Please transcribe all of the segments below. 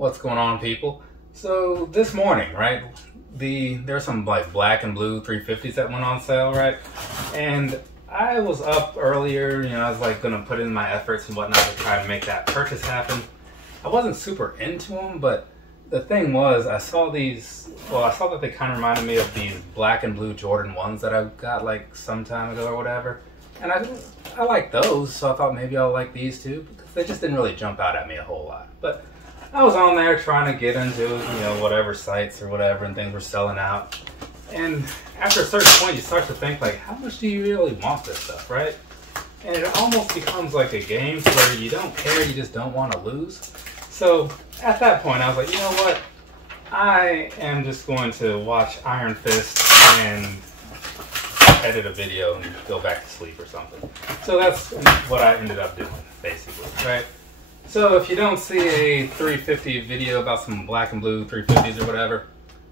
What's going on, people? So this morning, right, there's some like black and blue 350s that went on sale, right? And I was up earlier, I was like gonna put in my efforts and whatnot to try and make that purchase happen. I wasn't super into them, but the thing was, I saw that they kind of reminded me of these black and blue Jordan 1s that I got like some time ago or whatever. And I like those, so I thought maybe I'll like these too, because they just didn't really jump out at me a whole lot. But I was on there trying to get into, whatever sites or whatever, and things were selling out. And after a certain point, you start to think, like, how much do you really want this stuff, right? And it almost becomes like a game where you don't care, you just don't want to lose. So at that point, I was like, you know what? I am just going to watch Iron Fist and edit a video and go back to sleep or something. So that's what I ended up doing, basically, right? So if you don't see a 350 video about some black and blue 350s or whatever,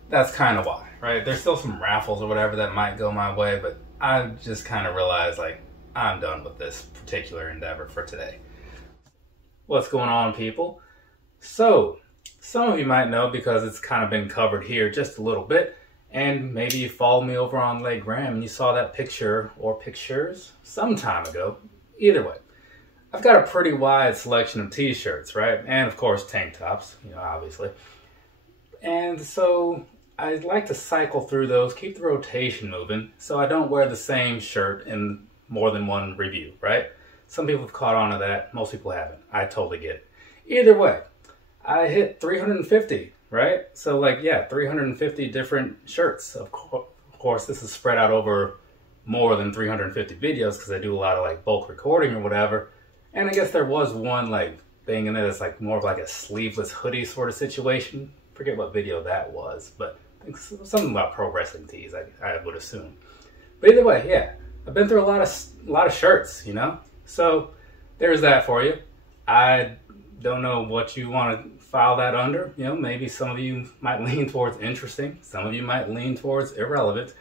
that's kind of why, right? There's still some raffles or whatever that might go my way, but I just kind of realized, like, I'm done with this particular endeavor for today. What's going on, people? So, some of you might know because it's kind of been covered here just a little bit, and maybe you followed me over on Gram and you saw that picture or pictures some time ago. Either way, I've got a pretty wide selection of t-shirts, right? And of course tank tops, obviously. And so I like to cycle through those, keep the rotation moving, so I don't wear the same shirt in more than one review, right? Some people have caught on to that, most people haven't. I totally get it. Either way, I hit 350, right? So 350 different shirts. Of course, this is spread out over more than 350 videos because I do a lot of bulk recording or whatever. And I guess there was one thing in there that's more of a sleeveless hoodie sort of situation. Forget what video that was, but I think something about pro wrestling tees, I would assume. But either way, yeah, I've been through a lot of shirts, So there's that for you. I don't know what you want to file that under. Maybe some of you might lean towards interesting. Some of you might lean towards irrelevant.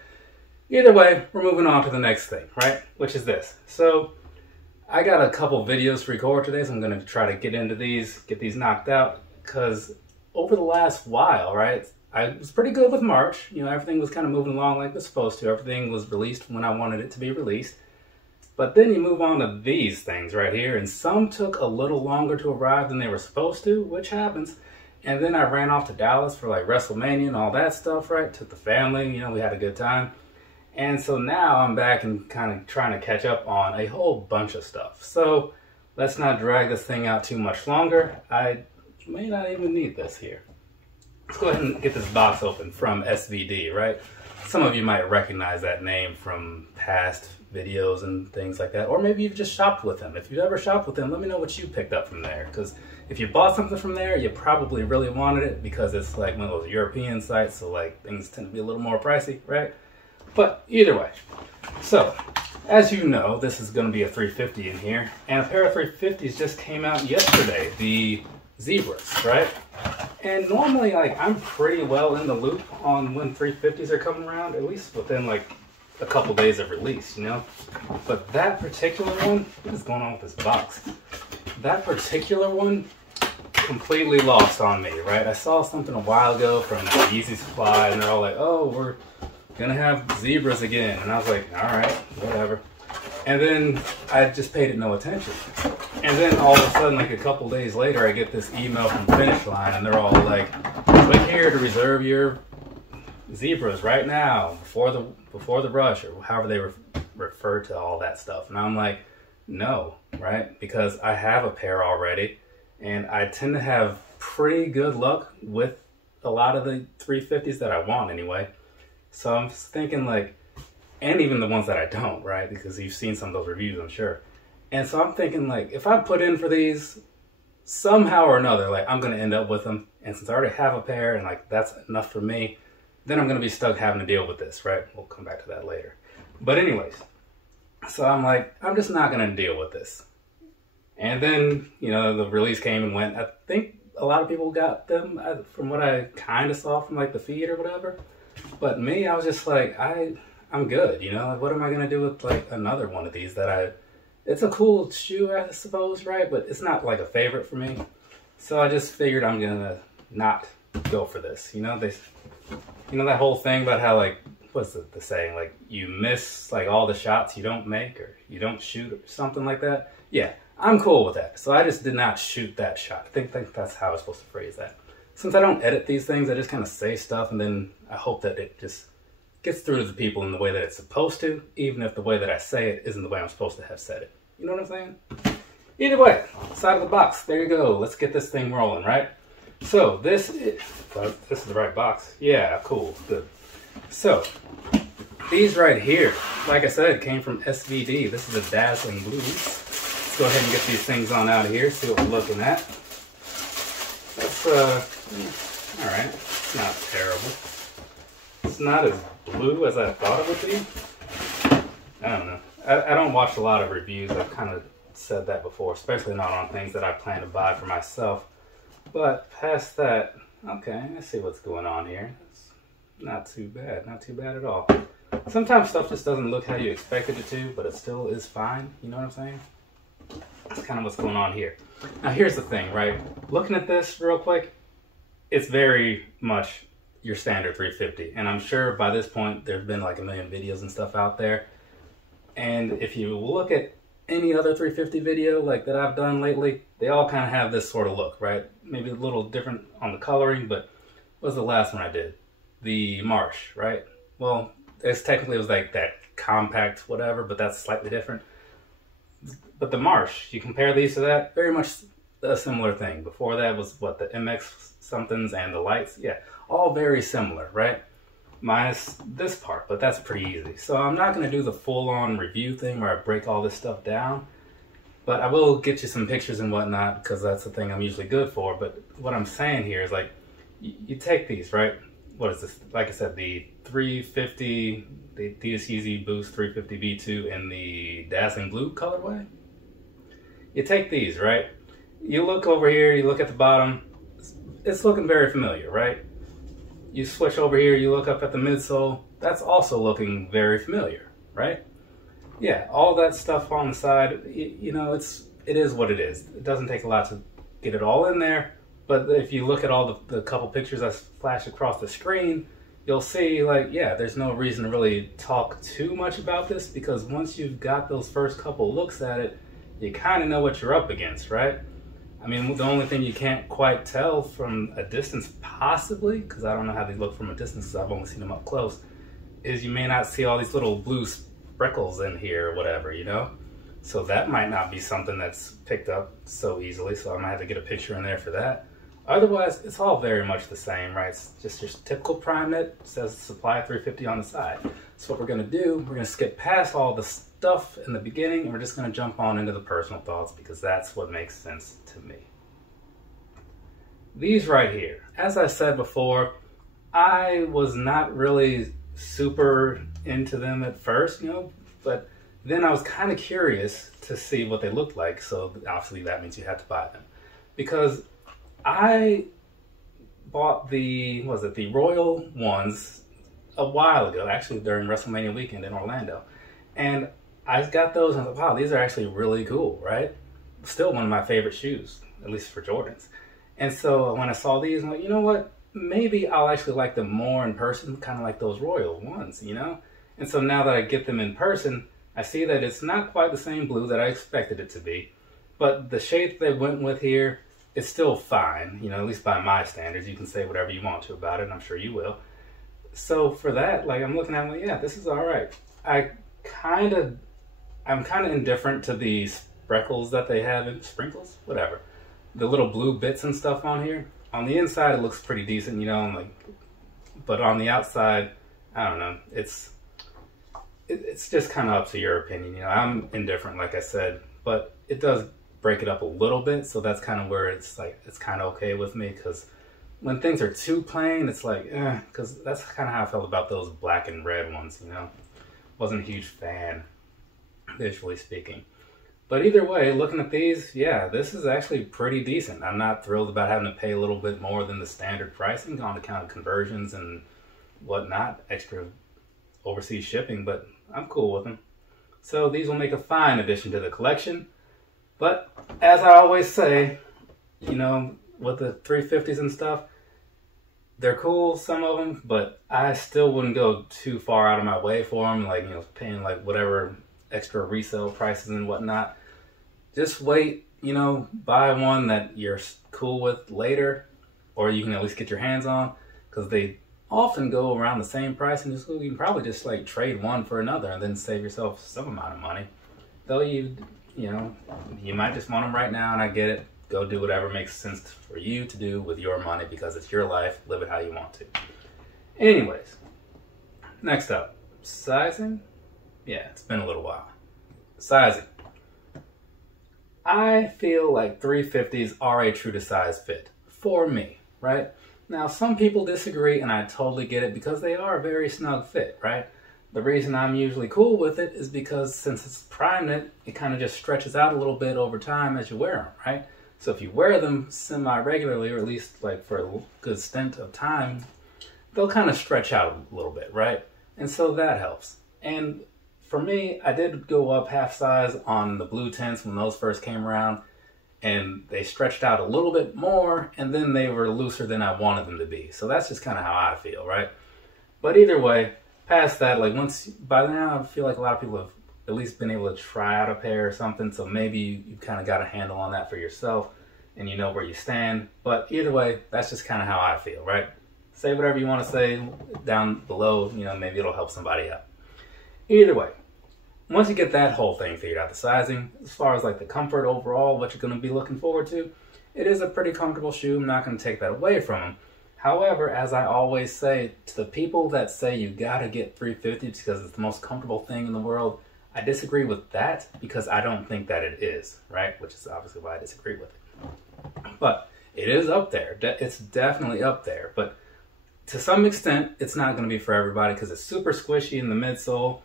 Either way, we're moving on to the next thing, right? Which is this. So I got a couple videos to record today, so I'm going to try to get into these, get these knocked out, because over the last while, right, I was pretty good with March. Everything was kind of moving along like it was supposed to. Everything was released when I wanted it to be released. But then you move on to these things right here, and some took a little longer to arrive than they were supposed to, which happens. And then I ran off to Dallas for WrestleMania and all that stuff, right? Took the family, we had a good time. And so now I'm back and kind of trying to catch up on a whole bunch of stuff. So let's not drag this thing out too much longer. I may not even need this here. Let's go ahead and get this box open from SVD, right? Some of you might recognize that name from past videos and things like that. Or maybe you've just shopped with them. If you've ever shopped with them, let me know what you picked up from there. Because if you bought something from there, you probably really wanted it because it's one of those European sites. So things tend to be a little more pricey, right? But either way, so as you know, this is going to be a 350 in here, and a pair of 350s just came out yesterday, the Zebras, right? And normally, I'm pretty well in the loop on when 350s are coming around, at least within a couple days of release, But that particular one, what is going on with this box? That particular one completely lost on me, right? I saw something a while ago from Yeezy Supply, and they're all like, oh, we're gonna have Zebras again. And I was like, all right, whatever. And then I just paid it no attention. And then all of a sudden, a couple days later, I get this email from Finish Line, and they're all like, click here to reserve your Zebras right now before the rush, or however they refer to all that stuff. And I'm like, no, right? Because I have a pair already, and I tend to have pretty good luck with a lot of the 350s that I want anyway. So I'm thinking and even the ones that I don't, right? Because you've seen some of those reviews, I'm sure. And so I'm thinking if I put in for these, somehow or another, I'm going to end up with them. And since I already have a pair and that's enough for me, then I'm going to be stuck having to deal with this, right? We'll come back to that later. But anyways, so I'm I'm just not going to deal with this. And then, the release came and went. I think a lot of people got them from what I kind of saw from the feed or whatever. But me, I was just I'm good, what am I going to do with another one of these it's a cool shoe, I suppose, right? But it's not a favorite for me. So I just figured I'm going to not go for this. You know, that whole thing about how, like, what's the saying? Like, you miss, like, all the shots you don't make, or you don't shoot, or something like that. Yeah, I'm cool with that. So I just did not shoot that shot. I think that's how I was supposed to phrase that. Since I don't edit these things, I just kind of say stuff, and then I hope that it just gets through to the people in the way that it's supposed to, even if the way that I say it isn't the way I'm supposed to have said it. You know what I'm saying? Either way, side of the box. There you go. Let's get this thing rolling, right? So this is the right box. Yeah, cool, good. So these right here, like I said, came from SVD. This is a Dazzling Blue. Let's go ahead and get these things on out of here. See what we're looking at. That's all right. It's not terrible. It's not as blue as I thought it would be. I don't know. I don't watch a lot of reviews. I've kind of said that before, especially not on things that I plan to buy for myself. But past that, okay, I see what's going on here. It's not too bad. Not too bad at all. Sometimes stuff just doesn't look how you expected it to, but it still is fine. You know what I'm saying? That's kind of what's going on here. Now here's the thing, right? Looking at this real quick, it's very much your standard 350. And I'm sure by this point, there's been like a million videos and stuff out there. And if you look at any other 350 video like that I've done lately, they all kind of have this sort of look, right? Maybe a little different on the coloring, but what was the last one I did? The Marsh, right? Well, it was like that compact whatever, but that's slightly different. But the Marsh, you compare these to that, very much a similar thing. Before that was what, the MX somethings and the lights? Yeah, all very similar, right? Minus this part, but that's pretty easy. So I'm not going to do the full-on review thing where I break all this stuff down, but I will get you some pictures and whatnot, because that's the thing I'm usually good for. But what I'm saying here is, like, you take these, right? What is this? Like I said, the 350, the Adidas Yeezy Boost 350 V2 in the Dazzling Blue colorway. You take these, right? You look over here, you look at the bottom, it's looking very familiar, right? You switch over here, you look up at the midsole, that's also looking very familiar, right? Yeah, all that stuff on the side, you know, it is what it is. It doesn't take a lot to get it all in there, but if you look at all the couple pictures that flash across the screen, you'll see, like, yeah, there's no reason to really talk too much about this, because once you've got those first couple looks at it, you kind of know what you're up against, right? I mean, the only thing you can't quite tell from a distance, possibly, because I don't know how they look from a distance, because I've only seen them up close, is you may not see all these little blue sprinkles in here or whatever, you know? So that might not be something that's picked up so easily, so I might have to get a picture in there for that. Otherwise, it's all very much the same, right? It's just your typical prime knit, says supply 350 on the side. So what we're gonna do, we're gonna skip past all the stuff in the beginning, and we're just gonna jump on into the personal thoughts, because that's what makes sense to me. These right here, as I said before, I was not really super into them at first, you know, but then I was kind of curious to see what they looked like, so obviously that means you have to buy them. Because I bought the Royal ones a while ago, actually during WrestleMania weekend in Orlando. And I got those and I thought, wow, these are actually really cool, right? Still one of my favorite shoes, at least for Jordans. And so when I saw these, I'm like, you know what? Maybe I'll actually like them more in person, kind of like those Royal ones, you know? And so now that I get them in person, I see that it's not quite the same blue that I expected it to be. But the shade they went with here, it's still fine, you know, at least by my standards. You can say whatever you want to about it, and I'm sure you will. So for that, like, I'm looking at it like, yeah, this is all right. I'm kind of indifferent to the sprinkles that they have in sprinkles, whatever. The little blue bits and stuff on here. On the inside, it looks pretty decent, you know, like, but on the outside, I don't know. It's just kind of up to your opinion, you know. I'm indifferent, like I said, but it does break it up a little bit, so that's kind of where it's like, it's kind of okay with me, because when things are too plain, it's like, because that's kind of how I felt about those black and red ones, you know. Wasn't a huge fan, visually speaking. But either way, looking at these, yeah, this is actually pretty decent. I'm not thrilled about having to pay a little bit more than the standard pricing on account of conversions and whatnot, extra overseas shipping, but I'm cool with them. So these will make a fine addition to the collection. But as I always say, you know, with the 350s and stuff, they're cool, some of them, but I still wouldn't go too far out of my way for them, like, you know, paying like whatever extra resale prices and whatnot. Just wait, you know, buy one that you're cool with later, or you can at least get your hands on, because they often go around the same price, and just, you can probably just like trade one for another and then save yourself some amount of money. Though you know, you might just want them right now, and I get it. Go do whatever makes sense for you to do with your money, because it's your life. Live it how you want to. Anyways, next up, sizing. Yeah, it's been a little while. Sizing. I feel like 350s are a true to size fit for me, right? Now, some people disagree, and I totally get it, because they are a very snug fit, right? The reason I'm usually cool with it is because since it's prime knit, it kind of just stretches out a little bit over time as you wear them, right? So if you wear them semi-regularly, or at least like for a good stint of time, they'll kind of stretch out a little bit, right? And so that helps. And for me, I did go up half size on the blue tints when those first came around, and they stretched out a little bit more, and then they were looser than I wanted them to be. So that's just kind of how I feel, right? But either way, past that, like by now I feel like a lot of people have at least been able to try out a pair or something, so maybe you kind of got a handle on that for yourself and you know where you stand. But either way, that's just kind of how I feel, right? Say whatever you want to say down below, you know, maybe it'll help somebody out. Either way, once you get that whole thing figured out, the sizing, as far as like the comfort overall, what you're going to be looking forward to, it is a pretty comfortable shoe. I'm not going to take that away from them. However, as I always say, to the people that say you got to get 350s because it's the most comfortable thing in the world, I disagree with that, because I don't think that it is, right? Which is obviously why I disagree with it. But it is up there. It's definitely up there. But to some extent, it's not going to be for everybody, because it's super squishy in the midsole.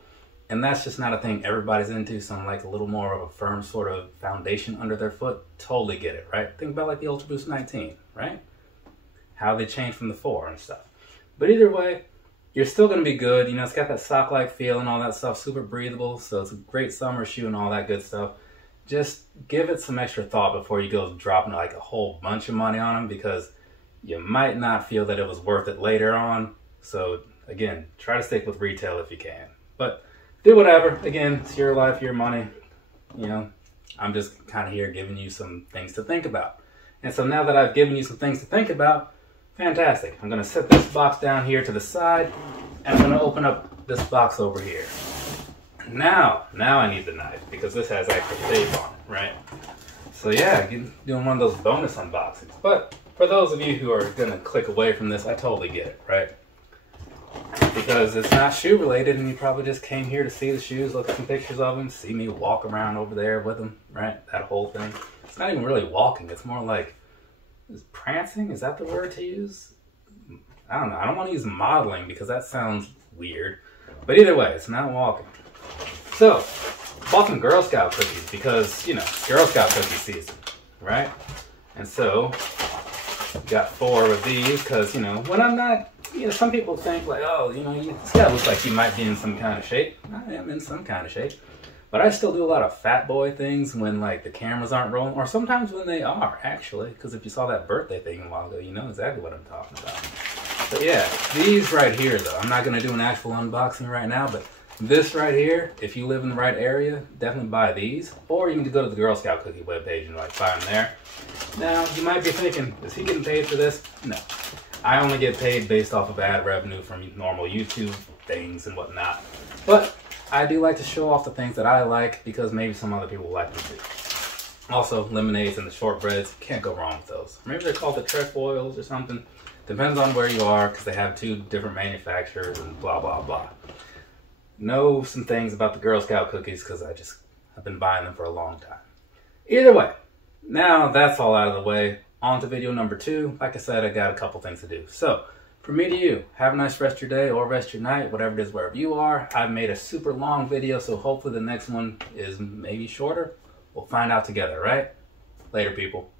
And that's just not a thing everybody's into. Some like a little more of a firm sort of foundation under their foot. Totally get it, right? Think about like the Ultra Boost 19, right? How they changed from the 4 and stuff. But either way, you're still going to be good. You know, it's got that sock-like feel and all that stuff, super breathable. So it's a great summer shoe and all that good stuff. Just give it some extra thought before you go dropping like a whole bunch of money on them, because you might not feel that it was worth it later on. So again, try to stick with retail if you can. But do whatever. Again, it's your life, your money. You know, I'm just kind of here giving you some things to think about. And so now that I've given you some things to think about, fantastic. I'm going to set this box down here to the side, and I'm going to open up this box over here. Now I need the knife, because this has extra tape on it, right? So yeah, doing one of those bonus unboxings. But for those of you who are going to click away from this, I totally get it, right? Because it's not shoe related, and you probably just came here to see the shoes, look at some pictures of them, see me walk around over there with them, right? That whole thing. It's not even really walking. It's more like, is prancing? Is that the word to use? I don't know. I don't want to use modeling, because that sounds weird. But either way, it's not walking. So, bought some Girl Scout cookies, because, you know, Girl Scout cookie season, right? And so, got 4 of these, because, you know, when I'm not, you know, some people think like, oh, you know, this guy looks like he might be in some kind of shape. I am in some kind of shape. But I still do a lot of fat boy things when like the cameras aren't rolling, or sometimes when they are, actually. Because if you saw that birthday thing a while ago, you know exactly what I'm talking about. But yeah, these right here though, I'm not going to do an actual unboxing right now, but this right here, if you live in the right area, definitely buy these. Or you can go to the Girl Scout cookie webpage and like buy them there. Now, you might be thinking, is he getting paid for this? No. I only get paid based off of ad revenue from normal YouTube things and whatnot. But I do like to show off the things that I like, because maybe some other people like them too. Also, lemonades and the shortbreads, can't go wrong with those. Maybe they're called the trefoils or something. Depends on where you are, because they have 2 different manufacturers and blah, blah, blah. Know some things about the Girl Scout cookies, because I've been buying them for a long time. Either way, now that's all out of the way. On to video number 2. Like I said, I got a couple things to do. So, from me to you, have a nice rest of your day or rest of your night, whatever it is, wherever you are. I've made a super long video, so hopefully the next one is maybe shorter. We'll find out together, right? Later, people.